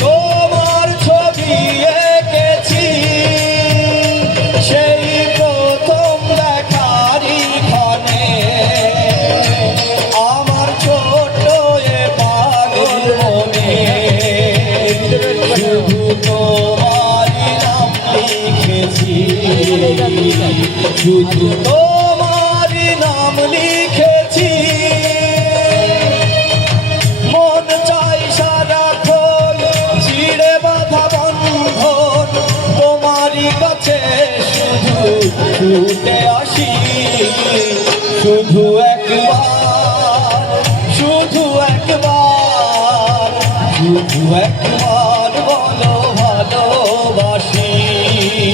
তোমার ছবি এঁকেছি সেই প্রথম দেখারই ক্ষণে আমার ছোট এ পাগল মনে শুধু তোমারই নাম লিখেছি শুধু তোমারই নাম লিখেছি মন চাই সারাক্ষণ ছিঁড়ে বাঁধা বন্ধন তোমারই কাছে শুধু ছুটে আসি শুধু একবার শুধু একবার শুধু একবার